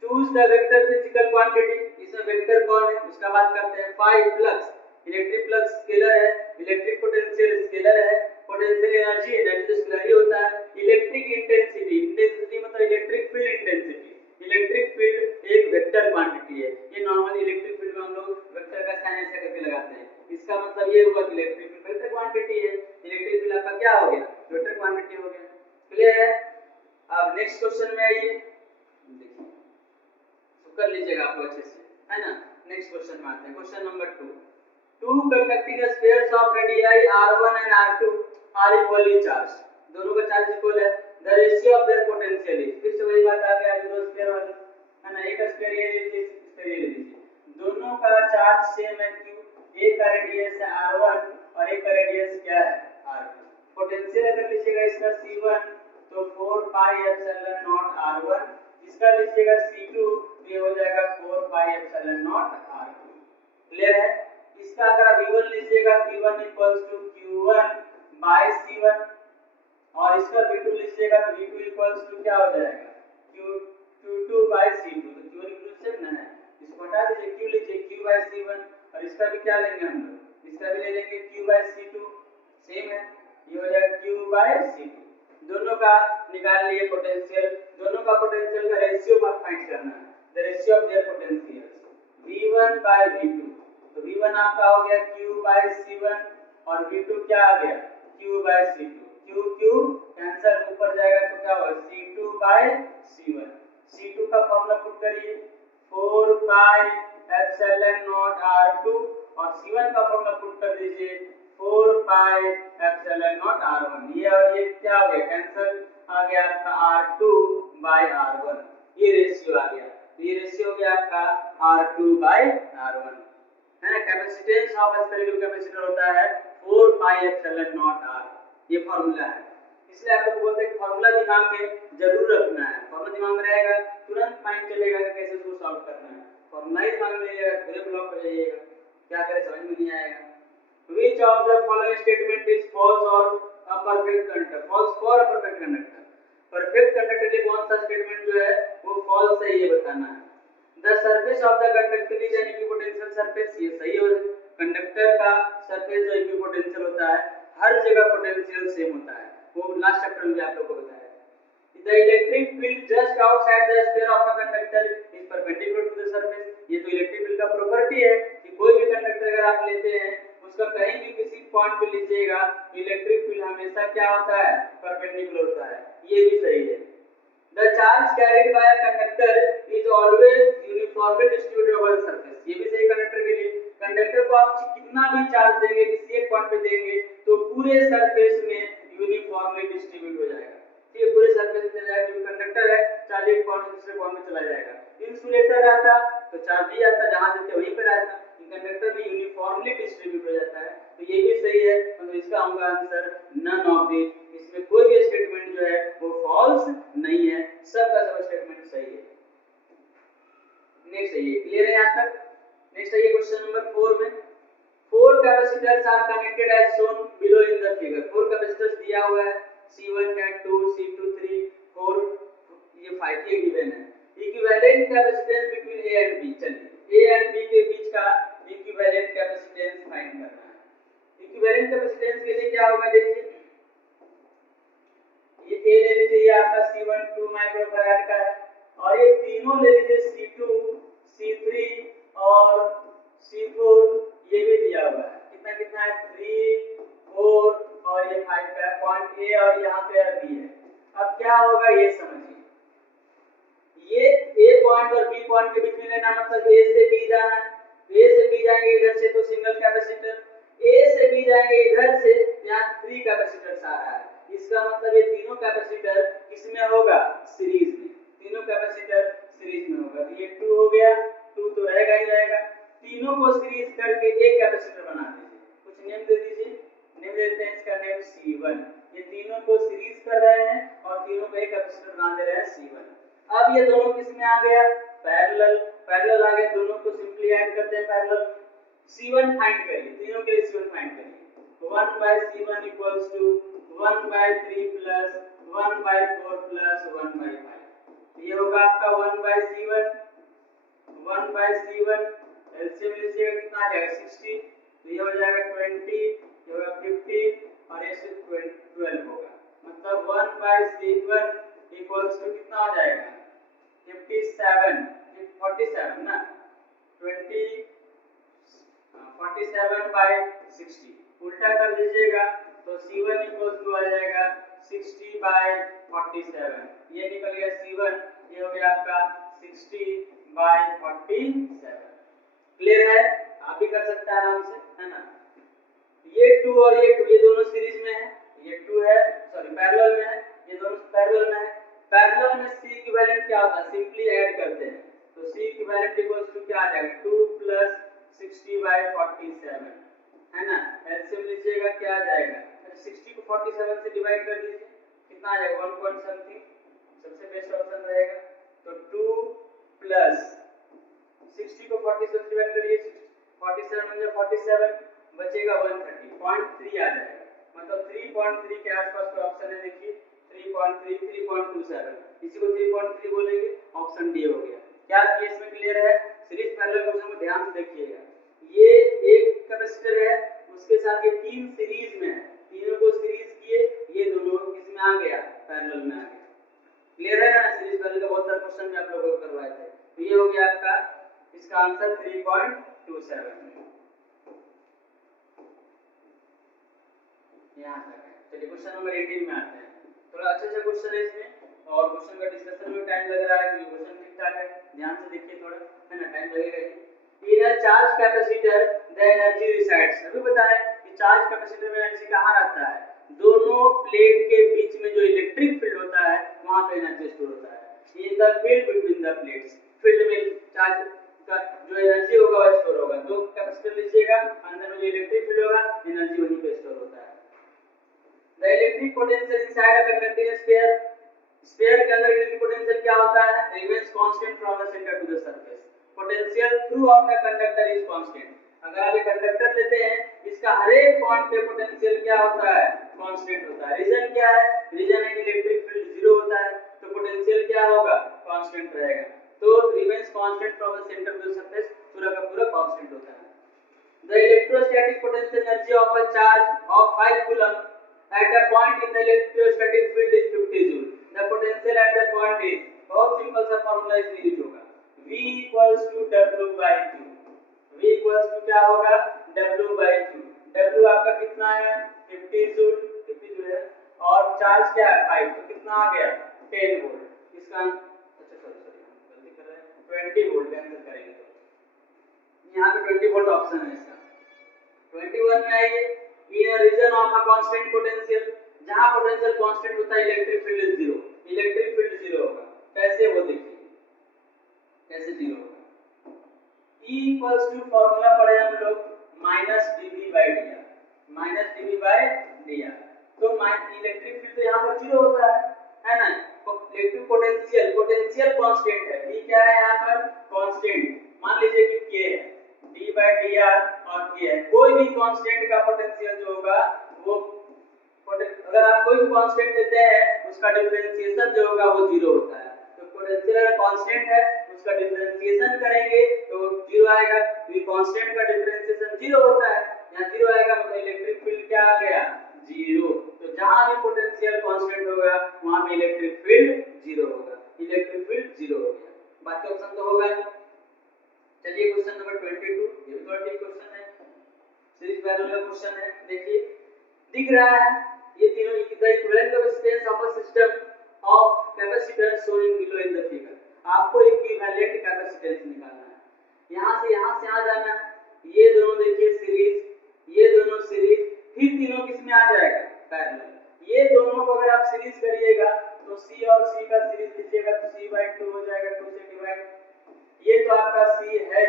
Choose the vector physical quantity, इसमें वेक्टर कौन है उसका बात करते हैं। Phi flux, electric flux scalar है, इलेक्ट्रिक पोटेंशियल स्केलर है, पोटेंशियल एनर्जी एनर्जी स्केलर ही होता है। इलेक्ट्रिक इंटेंसिटी, इंटेंसिटी मतलब electric field intensity, electric field एक वेक्टर क्वांटिटी है, ये नॉर्मली इलेक्ट्रिक फील्ड में हम लोग वेक्टर का साइन ऐसे करके लगाते हैं, इसका मतलब ये हुआ कि इलेक्ट्रिक फील्ड वेक्टर क्वांटिटी है, इलेक्ट्रिक फील्ड आपका क्या हो गया वेक्टर क्वांटिटी हो गया। क्लियर है, अब नेक्स्ट क्वेश्चन में आइए, देखिए कर लीजिएगा आप अच्छे से, है ना। नेक्स्ट क्वेश्चन में आते हैं, question number 2। Two conducting spheres of radii r1 and r2 are equally charge, दोनों का चार्ज इक्वल है, the ratio of their potential is, फिर से वही बात आ गया दो स्फीयर वाली, है ना, एक स्फीयर ये लीजिए, स्फीयर ये लीजिए, दोनों का चार्ज सेम है, क्यों, एक का रेडियस है r1 और एक का रेडियस क्या है r2, पोटेंशियल अगर लीजिएगा इसका c1 तो 4 पाई एप्सिलॉन नॉट r1, इसका लीजिएगा c2 ये हो जाएगा 4 pi epsilon naught r2। Clear है, इसका अगर आप v1 लीजिएगा v1 equals to q1 bye c1, और इसका v2 लीजिएगा तो v2 इक्वल्स टू क्या हो जाएगा q2 बाय c2, तो q1 इक्वल सेम ना है, इसको हटा दीजिए, q लीजिए q बाय c1, और इसका भी क्या लेंगे हम लोग, इसका भी ले लेंगे q बाय c2, सेम है, ये हो जाएगा q बाय c2, दोनों का निकाल लिए पोटेंशियल, दोनों का पोटेंशियल का रेशियो आप फाइंड करना है, the ratio of their potentials v1 by v2, तो v1 आपका हो गया q बाय c1 और v2 क्या आ गया q by c2, q q cancel ऊपर जाएगा तो क्या होगा c2 बाय c1, c2 का फॉर्मूला पुट करिए 4 पाई एप्सिलॉन नॉट r2 और c1 का फॉर्मूला पुट कर दीजिए 4 पाई एप्सिलॉन नॉट r1, ये और ये क्या हो गया कैंसिल, आ गया आपका r2 बाय r1, ये रेशियो आ गया, ये रेशियो हो गया आपका r2 बाय r1, है ना। कैपेसिटेंस ऑफ स्फेरिकल कैपेसिटर होता है 4 पाई एप्सिलॉन नॉट r, ये फार्मूला है। इसलिए आप लोग बोलते हैं फॉर्मूला दिमाग में जरूर रखना है। फॉर्मूला दिमाग में रहेगा तुरंत माइंड चलेगा कि कैसे उसको सॉल्व करना है। फॉर्मूला ही दिमाग में रहेगा पूरे ब्लॉक हो जाइएगा, क्या करें समझ में नहीं आएगा। Which of the following statement is false or a perfect conductor? False for a perfect conductor. Perfect conductor के लिए कौन सा स्टेटमेंट जो है वो फॉल्स है ये बताना है। The surface of the conductor is an equipotensial surface, ये सही है। कंडक्टर का सरफेस जो इक्विपोटेंशियल होता है हर जगह पोटेंशियल सेम होता है, वो लास्ट चैप्टर में भी आप लोगों को बताया है। The electric field just outside the sphere of a conductor is perpendicular to the surface, ये तो इलेक्ट्रिक फील्ड का प्रॉपर्टी है कि कोई भी कंडक्टर अगर आप लेते हैं उसका कहीं भी किसी पॉइंट पे लीजिएगा इलेक्ट्रिक फील्ड हमेशा क्या होता है, परपेंडिकुलर होता है, ये भी सही है। The charge carried by a conductor is always uniformly distributed over the surface, ये भी सही कंडक्टर के लिए। कंडक्टर को आप कितना भी चार्ज देंगे किसी एक पॉइंट पे देंगे तो पूरे सरफेस में यूनिफॉर्मली डिस्ट्रीब्यूट हो जाएगा, ठीक है, पूरे सरफेस में चला जाएगा। जो कंडक्टर है चार्ज एक पॉइंट से दूसरे पॉइंट में चला जाएगा। इंसुलेटर रहता तो चार्ज भी आता जहां देते वहीं पे रहता, कंडक्टर में यूनिफॉर्मली डिस्ट्रीब्यूट हो जाता है, तो ये भी सही है। तो इसका होगा आंसर नन ऑफ दिस, इसमें कोई भी स्टेटमेंट जो है वो फॉल्स नहीं है, सबका सब स्टेटमेंट सही है। नेक्स्ट है ये, क्लियर है यहां तक। नेक्स्ट है ये क्वेश्चन नंबर 4 में, 4 capacitors are connected as shown below in the figure. 4 capacitors दिया हुआ है C1 and 2 C2 3 4, ये 5 ये गिवन है। Equivalent capacitance between A and B, चलिए A एंड B के बीच का इक्विवेलेंट कैपेसिटेंस फाइंड करना है। इक्विवेलेंट कैपेसिटेंस के लिए क्या होगा देखिए, ये A ले लीजिए, ये आपका C1 2 माइक्रोफैराड का है और ये तीनों ले लीजिए C2 C3 और C4, ये भी दिया हुआ है। कितना कितना है 3 4 और ये 5 का पॉइंट A और यहाँ पे B है। अब क्या होगा ये समझिए, ये A पॉइंट और B पॉइंट के बीच में लेना मतलब A से B जाना है, A से B जाएंगे इधर से तो सिंगल कैपेसिटर, A से B जाएंगे इधर से, यहाँ 3 कैपेसिटर्स आ रहा है, इसका मतलब ये तीनों कैपेसिटर किसमें होगा, सीरीज में, तीनों कैपेसिटर सीरीज में होगा। तो ये 2 हो गया, 2 तो रहेगा ही रहेगा, तीनों को सीरीज करके एक कैपेसिटर बना दीजिए, कुछ नेम दे दीजिए, नेम देते हैं इसका नेम C1, ये तीनों को सीरीज कर रहे हैं और तीनों को एक कैपेसिटर बना दे रहे हैं C1। अब ये दोनों किस में आ गया, पैरेलल, पैरेलल आ गया, दोनों को सिंपली ऐड करते हैं पैरेलल। C1 फाइंड करिए, तीनों के लिए C1 फाइंड करिए, 1/C1 equals to 1/3 plus 1/4 plus 1/5, ये होगा आपका 1/C1, 1/C1 एलसीएम लीजिएगा कितना आ जाएगा 60, तो ये हो जाएगा 20, ये होगा 50 और ये 12 होगा, मतलब 1/C1 इक्वल्स टू कितना हो जाएगा 57, 47 ना, 20 47/60, उल्टा कर दीजिएगा तो C1 इक्वल्स टू आ जाएगा 60/47, ये निकल गया C1, ये हो गया आपका 60/47। क्लियर है, आप भी कर सकते हैं आराम से, है ना। ये 2 और ये 2 ये दोनों सीरीज में है, ये 2 है सॉरी पैरेलल में है, ये दोनों पैरेलल में है। पैरेलल में C इक्विवेलेंट क्या होता है, सिंपली ऐड करते हैं, तो C इक्विवेलेंट इक्वल्स टू क्या आ जाएगा 2 प्लस 60/47, है ना। एलसीएम लीजिएगा क्या आ जाएगा, 60 को 47 से डिवाइड कर दीजिए, कितना आ जाएगा 1 पॉइंट समथिंग, सबसे बेस्ट ऑप्शन रहेगा। तो 2 प्लस 60 को 47 से डिवाइड करिए, 47 में 47 बचेगा 130, 0.3 आ जाएगा, मतलब 3.3 के आसपास का ऑप्शन है, देखिए 3.3 3.27, इसी को 3.3 बोलेंगे, ऑप्शन डी हो गया। क्या केस में क्लियर है, सीरीज पैरेलल क्वेश्चन को ध्यान से देखिएगा, ये एक कैपेसिटर है उसके साथ ये 3 सीरीज में है, तीनों को सीरीज किए, ये दोनों किसमें आ गया, पैरेलल में आ गया। क्लियर है ना, सीरीज पैरेलल का बहुत सारे क्वेश्चन में आप लोगों को करवाए थे, तो ये हो गया आपका इसका आंसर 3.27 यहाँ तक है। चलिए क्वेश्चन नंबर 18 में आते हैं, थोड़ा अच्छे से क्वेश्चन है इसमें और क्वेश्चन का डिस्कशन में टाइम लग रहा है क्योंकि क्वेश्चन ठीक ठाक है, ध्यान से देखिए थोड़ा, है ना, टाइम लगेगा ही। In a charge capacitor the energy resides, अभी बताया कि चार्ज कैपेसिटर में एनर्जी कहाँ रहता है, दोनों प्लेट के बीच में जो इलेक्ट्रिक फील्ड होता है वहां पे एनर्जी स्टोर होता है। In the field between the plates, field में चार्ज का जो एनर्जी होगा वो स्टोर होगा, तो कैपेसिटर लीजिएगा अंदर में जो इलेक्ट्रिक फील्ड होगा एनर्जी वहीं पे स्टोर होता है। The electric potential inside a conducting sphere, sphere के अंदर इलेक्ट्रिक पोटेंशियल क्या होता है, remains constant from the centre to the surface, potential throughout the conductor is constant. अगर आप एक कंडक्टर लेते हैं, इसका हर एक पॉइंट पे पोटेंशियल क्या होता है, कांस्टेंट होता है। रीजन क्या है, रीजन है कि इलेक्ट्रिक फील्ड जीरो होता है, तो पोटेंशियल क्या होगा, कांस्टेंट रहेगा। तो remains constant from the centre to the surface, पूरा का पूरा कांस्टेंट होता है। The electrostatic potential energy of a charge of 5 coulomb at a point in the electrostatic field is 50 joule. The potential at the point is, बहुत simple सा formula इसमें use होगा, V equals to W by Q। V equals to क्या होगा, W by Q। W आपका कितना है, 50 joule, 50 joule है, और चार्ज क्या है 5, तो कितना आ गया 10 वोल्ट। इसका अच्छा सॉरी गलती कर रहे हैं, 20 वोल्ट कैंसिल करेंगे तो यहाँ पे 20 वोल्ट ऑप्शन है इसका। 21 में आइए, in region of a constant potential, जहां पोटेंशियल कांस्टेंट होता है electric field is zero, electric field zero होगा। कैसे, वो देखिए कैसे जीरो होगा। E इक्वल्स टू फार्मूला पढ़े हम लोग minus dV by dr, minus dV by dr। तो इलेक्ट्रिक फील्ड तो यहाँ पर जीरो होता है ना, इलेक्ट्रिक पोटेंशियल, पोटेंशियल कांस्टेंट है, V क्या है यहाँ पर, कांस्टेंट, मान लीजिए कि K है, d by dr और k है। कोई भी कांस्टेंट का पोटेंशियल जो होगा वो, अगर आप कोई भी कांस्टेंट लेते हैं उसका डिफरेंशिएशन जो होगा वो जीरो होता है। तो पोटेंशियल कांस्टेंट है, उसका डिफरेंशिएशन करेंगे तो जीरो आएगा। ये कांस्टेंट का डिफरेंशिएशन जीरो होता है, यहाँ जीरो आएगा, मतलब इलेक्ट्रिक फील्ड क्या आ गया, जीरो। तो जहां भी पोटेंशियल कांस्टेंट होगा वहां पे इलेक्ट्रिक फील्ड जीरो होगा, इलेक्ट्रिक फील्ड जीरो हो गया। बाकी ऑप्शन तो होगा नहीं। चलिए क्वेश्चन नंबर 22, ये भी थोड़ा ठीक क्वेश्चन है, सीरीज पैरेलल क्वेश्चन है। देखिए दिख रहा है ये तीनों, the equivalent capacitance of a system of capacitor showing below in the figure. आपको इक्विवेलेंट कैपेसिटेंस निकालना है, यहां से यहां जाना है। ये दोनों देखिए सीरीज, ये दोनों सीरीज, फिर तीनों किस में आ जाएगा, पैरेलल। ये दोनों को अगर आप सीरीज करिएगा तो C और C का सीरीज लीजिएगा तो C/2 हो जाएगा, 2 से डिवाइड, ये तो आपका C है,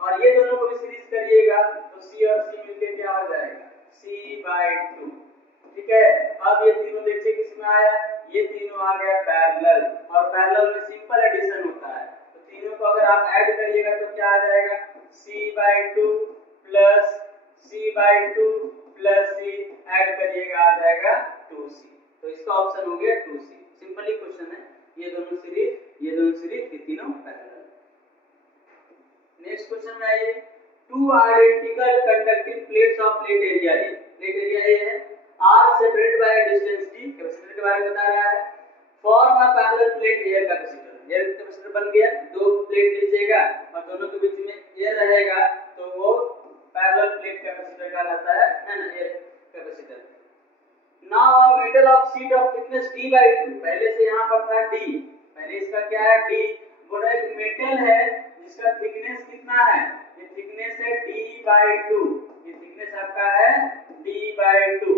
और ये दोनों को भी सीरीज करिएगा तो C और C मिलके क्या हो जाएगा, C/2। ठीक है, अब ये तीनों देखिए किस में आया, ये तीनों आ गया पैरेलल, और पैरेलल में सिंपल एडिशन होता है, तो तीनों को अगर आप ऐड करिएगा तो क्या आ जाएगा, C/2 plus C/2 plus C, add करिएगा आ जाएगा 2C। तो इसका ऑप्शन हो गया 2C। सिंपली क्वेश्चन है, ये दोनों सीरीज, ये दोनों सीरीज, ये तीनों पैरेलल। नेक्स्ट क्वेश्चन में आइए, two identical conducting plates of plate area A, plate area A है, are separated by a distance d, capacitor के बारे में बता रहा है। Form a parallel plate air capacitor, air capacitor बन गया, दो प्लेट लीजिएगा और दोनों के बीच में एयर रहेगा तो वो पैरेलल प्लेट कैपेसिटर कहलाता है ना, air capacitor. Now a metal of sheet of thickness d/2, पहले से यहां पर था d, पहले इसका क्या है d, बोला एक मेटल है जिसका थिकनेस कितना है, ये थिकनेस है d/2, ये थिकनेस आपका है d/2,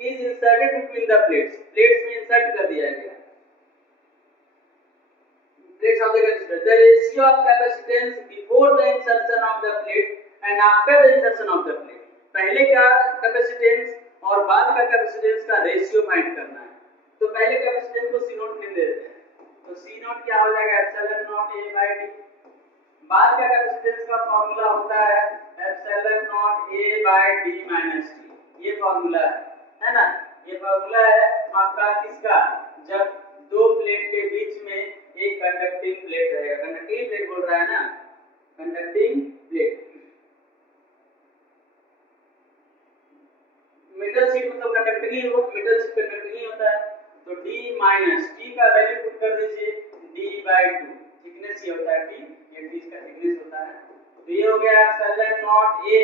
is inserted between the plates, plates में इंसर्ट कर दिया गया। Plates of the capacitor, the ratio of capacitance before the insertion of the plate and after the insertion of the plate, पहले का capacitance और बाद का कैपेसिटेंस का रेशियो फाइंड करना है। तो पहले कैपेसिटेंस को C0 लिख देते हैं, तो C0 क्या हो जाएगा, एप्सिलॉन नॉट A/d। बाद का कैपेसिटेंस का फार्मूला होता है epsilon naught A/d minus t, ये फार्मूला है ना, ये फार्मूला है आपका किसका, जब दो प्लेट के बीच में एक कंडक्टिंग प्लेट रहेगा, कंडक्टिंग प्लेट बोल रहा है ना, कंडक्टिंग प्लेट, मेटल शीट मतलब कंडक्टिंग ही हो, मेटल शीट कंडक्टिंग ही होता है। तो d माइनस t का वैल्यू पुट कर दीजिए d/2, थिकनेस ये होता है t, ये t का थिकनेस होता है, तो ये हो गया epsilon naught a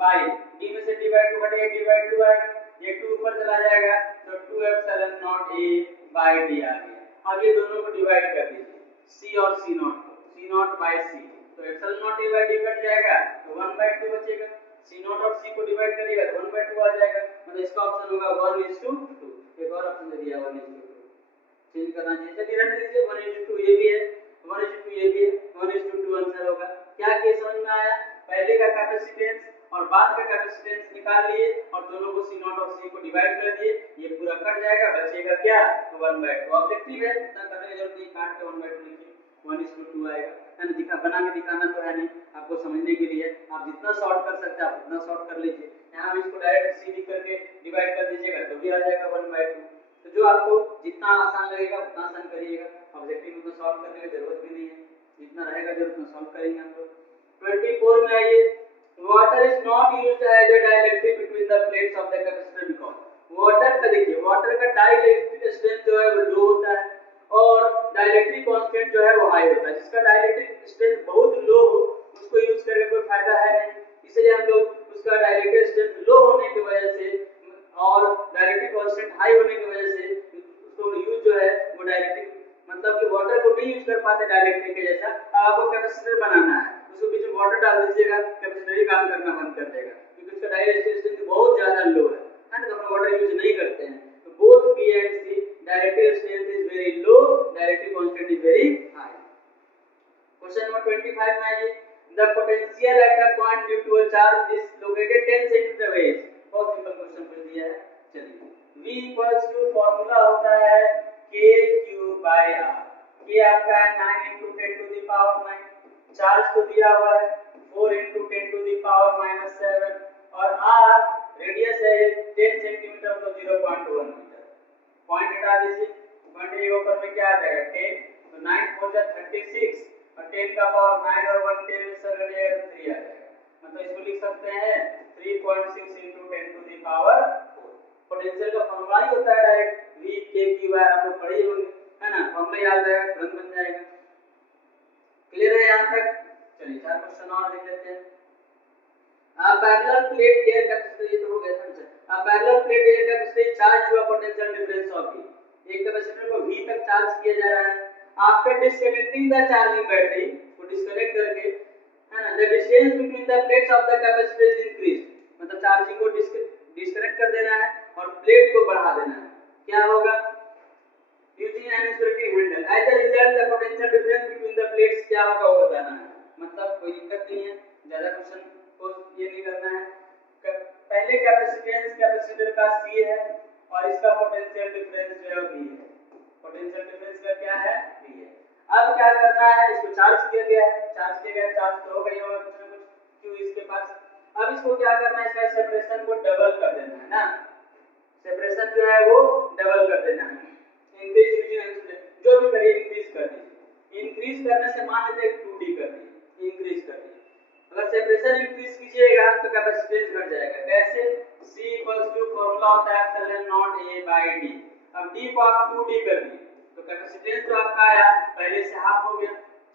by d में से d/2 घटेगा, d/2 आएगा, ये 2 ऊपर चला जाएगा तो 2 epsilon naught a by d आ गया। अब ये दोनों को डिवाइड कर दीजिए, c और c0 को, c0 बाय c, तो epsilon naught a by d cut जाएगा तो 1/2 बचेगा, c0 और c को डिवाइड करिएगा तो 1/2 आ जाएगा, मतलब इसका ऑप्शन होगा 1:2। एक और ऑप्शन दे दिया 1:2, चेंज करना चाहिए, चलिए रख दीजिए 1:2, ये भी है 1:2, ये भी है 1:2 आंसर होगा। क्या केस समझ में आया, पहले का कैपेसिटेंस और बाद का कैपेसिटेंस निकाल लिए और दोनों को C0 और C को डिवाइड कर दिए, ये पूरा कट जाएगा, बचेगा क्या, 1/2। ऑब्जेक्टिव है, इतना करने की जरूरत नहीं, काट के 1/2 लिखिए, 1:2 आएगा। दिखा बना के दिखाना तो है नहीं, आपको समझने के लिए आप जितना शॉर्ट कर सकते हैं आप उतना शॉर्ट कर लीजिए। यहाँ भी इसको डायरेक्ट C लिख करके डिवाइड कर दीजिएगा तो भी आ जाएगा 1/2। तो जो आपको जितना आसान लगेगा उतना आसान करिएगा, ऑब्जेक्टिव में तो सॉल्व करने की जरूरत भी नहीं है, जितना रहेगा जरूर उतना सॉल्व करेंगे हम लोग। 24 में आइए, water is not used as a dielectric between the plates of the capacitor because water का देखिए, वाटर का डाइलेक्ट्रिक स्ट्रेंथ जो है वो लो होता है और डाइलेक्ट्रिक कांस्टेंट जो है वो हाई होता है। जिसका डाइलेक्ट्रिक स्ट्रेंथ बहुत लो हो उसको यूज करके कोई फायदा है नहीं, इसलिए हम लोग उसका डाइलेक्ट्रिक स्ट्रेंथ लो होने की वजह से और डाइलेक्ट्रिक कांस्टेंट हाई होने की वजह से उसको यूज जो है वो डाइलेक्ट्रिक मतलब कि वाटर को नहीं यूज कर पाते डाइलेक्ट्रिक के जैसा। आपको कैपेसिटर बनाना है, उसको बीच में वाटर डाल दीजिएगा, कैपेसिटर ही काम करना बंद कर देगा क्योंकि उसका डाइलेक्ट्रिक स्ट्रेंथ बहुत ज्यादा लो है ना, तो हम वाटर यूज नहीं करते हैं। तो both P and C dielectric strength is very low, dielectric constant is very high. Question number 25 में आइए, the potential at a point due to a charge is located 10 centimetre away. बहुत simple question पूछ दिया है। चलिए V equals to formula होता है K/R। K आपका है 9 × 10 टू द पावर 9, चार्ज तो दिया हुआ है 4 × 10 टू द पावर -7 और R रेडियस है 10 सेंटीमीटर तो 0.1 मीटर। पॉइंट हटा दीजिए, पॉइंट के ऊपर में क्या आ जाएगा 10, तो 9 4 जा 36 और 10 का पावर 9 और 1 10 में से घट जाएगा तो 3 आ जाएगा। मतलब इसको लिख सकते हैं 3.6 × 10 टू द पावर 4। पोटेंशियल का फॉर्मूला ही होता है डायरेक्ट V K/R, आप लोग पढ़े होंगे है ना, फॉर्मूला याद रहेगा तुरंत बन जाएगा। क्लियर है यहां तक? चलिए 4 क्वेश्चन और देख लेते हैं। पैरेलल प्लेट एयर कैपेसिटर, ये तो हो गया था। Parallel plate air capacitor charge to a potential difference of V, एक कैपेसिटर को V तक चार्ज किया जा रहा है। After disconnecting the charging battery, को डिस्कनेक्ट करके है ना, the distance between the plates of the capacitor is increased, मतलब चार्जिंग को डिस्कनेक्ट कर देना है और प्लेट को बढ़ा देना है। क्या होगा, using an insulating handle as a result the potential difference between the plates क्या होगा वो बताना है। मतलब कोई दिक्कत नहीं है, ज्यादा क्वेश्चन को ये नहीं करना है। पहले कैपेसिटेंस कैपेसिटर का C है और इसका पोटेंशियल डिफरेंस जो है V है। पोटेंशियल डिफरेंस का क्या है, V है। अब क्या करना है, इसको चार्ज किया गया है, चार्ज किया गया, चार्ज तो हो गई होगा कुछ ना कुछ Q इसके पास। अब इसको क्या करना है, इसका सेपरेशन को डबल कर देना है ना, सेपरेशन जो है वो डबल कर देना है। इंक्रीज यूजिंग जो भी करिए इंक्रीज कर दीजिए, इंक्रीज करने से मान लेते हैं 2D कर दिए, इंक्रीज कर दिए। अगर सेपरेशन इंक्रीज कीजिएगा तो कैपेसिटेंस घट जाएगा। कैसे, C फॉर्मूला होता है ε0A/d। अब D को आप 2D कर दिए तो कैपेसिटेंस जो आपका आया पहले से हाफ हो गया,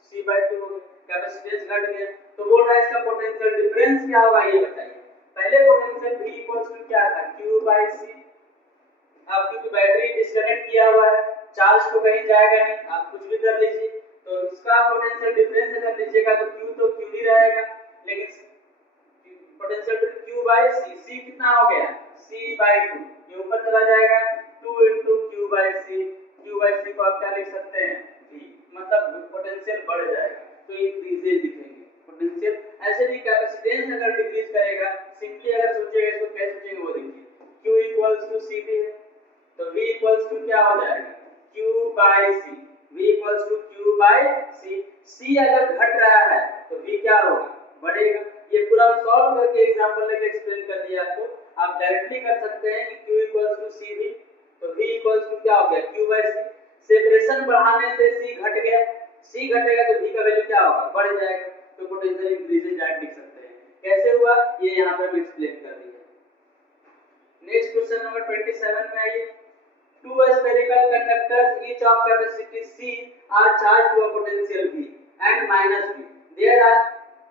C/2 हो गया, कैपेसिटेंस घट गया। तो बोल रहा है इसका पोटेंशियल डिफरेंस क्या होगा ये बताइए। पहले पोटेंशियल V क्या था, Q/C। अब क्योंकि बैटरी डिस्कनेक्ट किया हुआ है, चार्ज तो कहीं जाएगा नहीं, आप कुछ भी कर लीजिए, तो इसका पोटेंशियल डिफरेंस अगर लीजिएगा तो Q तो Q ही रहेगा, लेकिन पोटेंशियल Q/C, C कितना हो गया, C/2, ये ऊपर चला जाएगा 2 × Q/C। Q/C को आप क्या लिख सकते हैं, V, मतलब पोटेंशियल बढ़ जाएगा तो इंक्रीजेज दिखेंगे पोटेंशियल। ऐसे भी कैपेसिटेंस अगर डिक्रीज करेगा, सिंपली अगर सोचिएगा इसको कैसे सोचेंगे वो देखिए, Q = CV है तो V = क्या हो जाएगा, Q/C। V = Q/C। C अगर घट रहा है तो V क्या होगा, बढ़ेगा। ये पूरा सॉल्व करके एग्जांपल लेके एक्सप्लेन कर दिया आपको। आप डायरेक्टली कर सकते हैं कि Q = CV तो V = क्या हो गया, Q/C। सेपरेशन बढ़ाने से C घट गया, C घटेगा तो V का वैल्यू क्या होगा, बढ़ जाएगा, तो पोटेंशियल इंक्रीज डायरेक्ट लिख सकते हैं। कैसे हुआ ये यहां पे मैं एक्सप्लेन कर दिया। नेक्स्ट क्वेश्चन नंबर 27 में आइए, two spherical conductors each of capacity C are charged to a potential V and -V.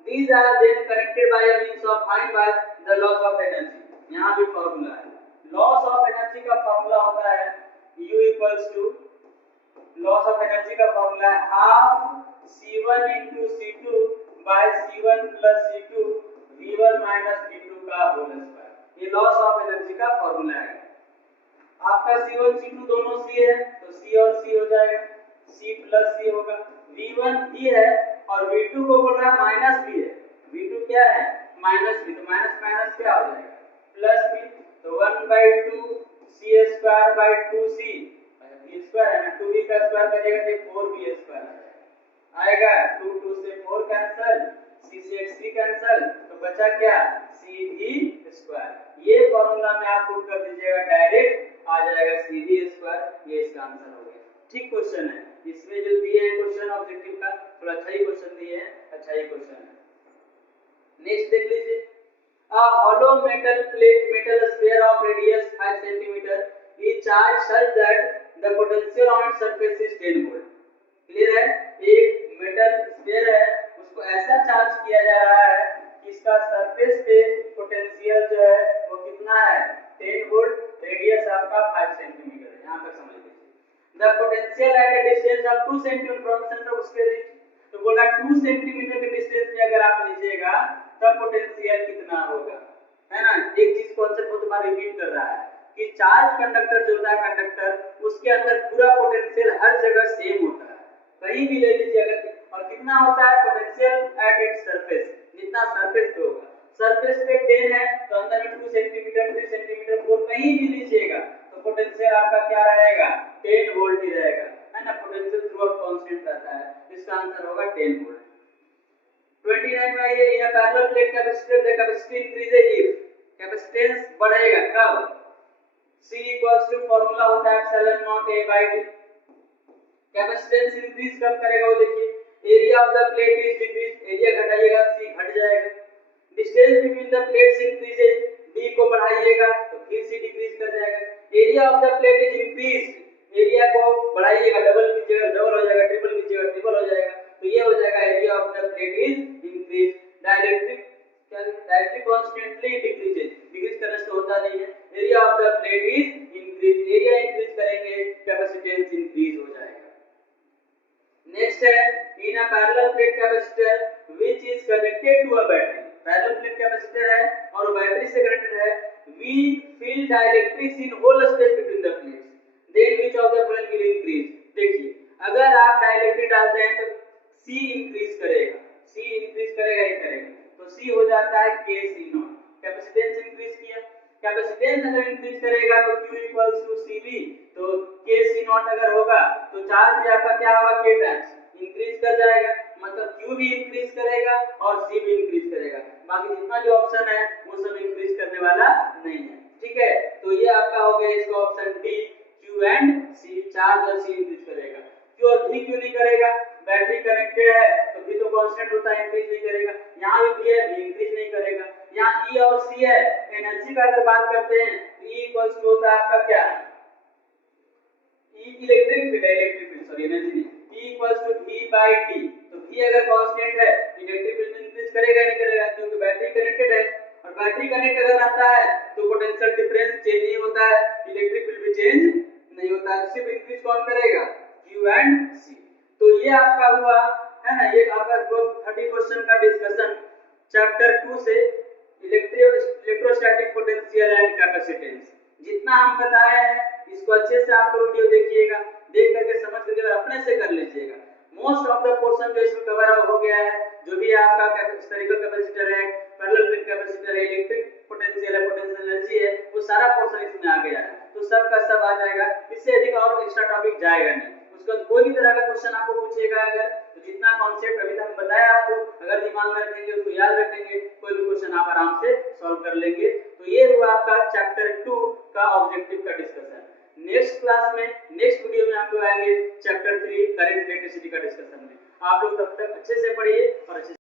These are then connected by a means of find by the loss of energy. यहाँ भी formula है, loss of energy का formula होता है U = loss of energy का formula है half C1 × C2 by C1 + C2 V1 - V2 का whole square. ये लॉस ऑफ एनर्जी का फॉर्मूला है। आपका C1 C2 दोनों C है तो C और C हो जाएगा, C + C होगा। V1 V है और V2 को बोल रहा है -V है, V2 क्या है माइनस बी, तो माइनस माइनस क्या हो जाएगा प्लस बी, तो 1/2 C square by 2c, B square है ना, 2b का स्क्वायर करेगा तो 4b स्क्वायर आएगा, 2 2 से 4 कैंसल, c से c कैंसल, तो बचा क्या cv स्क्वायर। ये फॉर्मूला में आप पुट कर दीजिएगा, डायरेक्ट आ जाएगा cv स्क्वायर, ये इसका आंसर हो गया। ठीक क्वेश्चन है, इसमें जो दिए हैं क्वेश्चन ऑब्जेक्टिव का थोड़ा अच्छा ही क्वेश्चन दिए हैं, अच्छा ही क्वेश्चन है। नेक्स्ट देख लीजिए, a hollow metal sphere of radius 5 cm is charged such that the potential on its surface is 10 volt। Clear है, एक मेटल स्फीयर है, उसको ऐसा चार्ज किया जा रहा है कि इसका सरफेस पे पोटेंशियल जो है वो कितना है 10 वोल्ट, रेडियस आपका 5 सेंटीमीटर है। यहां तक समझ लीजिए। The potential at a distance of 2 centimetre from centre उसके रीच, तो बोला 2 सेंटीमीटर के डिस्टेंस में अगर आप लीजिएगा तब पोटेंशियल कितना होगा, है ना। एक चीज कॉन्सेप्ट को तुम्हारा रिपीट कर रहा है कि चार्ज कंडक्टर जो होता है कंडक्टर, उसके अंदर पूरा पोटेंशियल हर जगह सेम होता है, कहीं भी ले लीजिए अगर, और कितना होता है पोटेंशियल एट इट्स सरफेस, जितना सरफेस पे होगा, सरफेस पे 10 है तो अंदर में 2 सेंटीमीटर 3 सेंटीमीटर 4 कहीं भी लीजिएगा तो पोटेंशियल आपका क्या रहेगा 10 वोल्ट ही रहेगा, है ना। पोटेंशियल थ्रू आउट कांस्टेंट रहता है, इसका आंसर होगा 10 वोल्ट। 29 में ये in parallel plate capacitor the capacity increases if, capacitance बढ़ेगा कब, C इक्वल्स टू फार्मूला होता है epsilon naught A by D। Capacitance increase कब करेगा वो देखिए, area of the plate is decrease, area घटाइएगा C घट जाएगा, distance between the plates increases, D को बढ़ाइएगा तो फिर C डिक्रीज कर जाएगा, area of the plate is increased, area को बढ़ाइएगा डबल कीजिएगा डबल हो जाएगा, ट्रिपल कीजिएगा ट्रिपल हो जाएगा, तो ये हो जाएगा area of the plate is increase. Dielectric constantly decreases, decrease करने से होता नहीं है, area of the plate is increase, area increase करेंगे कैपेसिटेंस इंक्रीज हो जाएगा। नेक्स्ट है in a parallel plate capacitor which is connected to a battery, parallel plate capacitor है और बैटरी से कनेक्टेड है, we fill dielectrics in whole space between the plates, then which of the following will increase. देखिए अगर आप dielectric डालते हैं तो C इंक्रीज करेगा, C इंक्रीज करेगा ही करेगा, तो C हो जाता है KC0, कैपेसिटेंस इंक्रीज किया, कैपेसिटेंस अगर इंक्रीज करेगा तो Q इक्वल्स टू CV, तो KC0 अगर होगा तो चार्ज भी आपका क्या होगा K टाइम्स इंक्रीज कर जाएगा, मतलब Q भी इंक्रीज करेगा और C भी इंक्रीज करेगा, बाकी जितना जो ऑप्शन है वो सब इंक्रीज करने वाला नहीं है। ठीक है, तो ये आपका हो गया इसका option D, Q and C, charge और C इंक्रीज करेगा। Q और V क्यों नहीं करेगा, बैटरी कनेक्टेड है तो V तो कांस्टेंट होता है इंक्रीज नहीं करेगा, यहाँ भी V है V इंक्रीज नहीं करेगा, यहाँ E और C है, एनर्जी का अगर बात करते हैं तो E इक्वल्स टू होता है आपका क्या E इलेक्ट्रिक फील्ड है, इलेक्ट्रिक फील्ड सॉरी एनर्जी नहीं, E equals to V by D, तो V अगर कांस्टेंट है इलेक्ट्रिक फील्ड इंक्रीज करेगा नहीं करेगा, क्योंकि बैटरी कनेक्टेड है, और बैटरी कनेक्ट अगर रहता है तो पोटेंशियल डिफरेंस चेंज नहीं होता है, इलेक्ट्रिक फील्ड भी चेंज नहीं होता है, सिर्फ इंक्रीज कौन करेगा Q एंड C। तो ये आपका हुआ है ना, ये आपका 30 क्वेश्चन का डिस्कशन चैप्टर 2 से इलेक्ट्रोस्टैटिक पोटेंशियल एंड कैपेसिटेंस। जितना हम बताए हैं इसको अच्छे से आप लोग वीडियो देखिएगा, देख करके समझ करके अपने से कर लीजिएगा। मोस्ट ऑफ द पोर्शन जो इसमें कवर हो गया है, जो भी आपका स्फेरिकल कैपेसिटर है, पैरेलल प्लेट कैपेसिटर है, इलेक्ट्रिक पोटेंशियल है, पोटेंशियल एनर्जी है, वो सारा पोर्शन इसमें आ गया है, तो सब का सब आ जाएगा, इससे अधिक और एक्स्ट्रा टॉपिक जाएगा नहीं। उसका कोई भी तरह का क्वेश्चन आपको पूछेगा अगर, तो जितना कॉन्सेप्ट अभी तक बताया आपको अगर दिमाग में रखेंगे उसको याद रखेंगे, कोई भी क्वेश्चन आप आराम से सॉल्व कर लेंगे। तो ये हुआ आपका चैप्टर 2 का ऑब्जेक्टिव का डिस्कशन। नेक्स्ट क्लास में नेक्स्ट वीडियो में हम लोग आएंगे चैप्टर 3 करंट इलेक्ट्रिसिटी का डिस्कशन में। आप लोग तब तक अच्छे से पढ़िए और अच्छे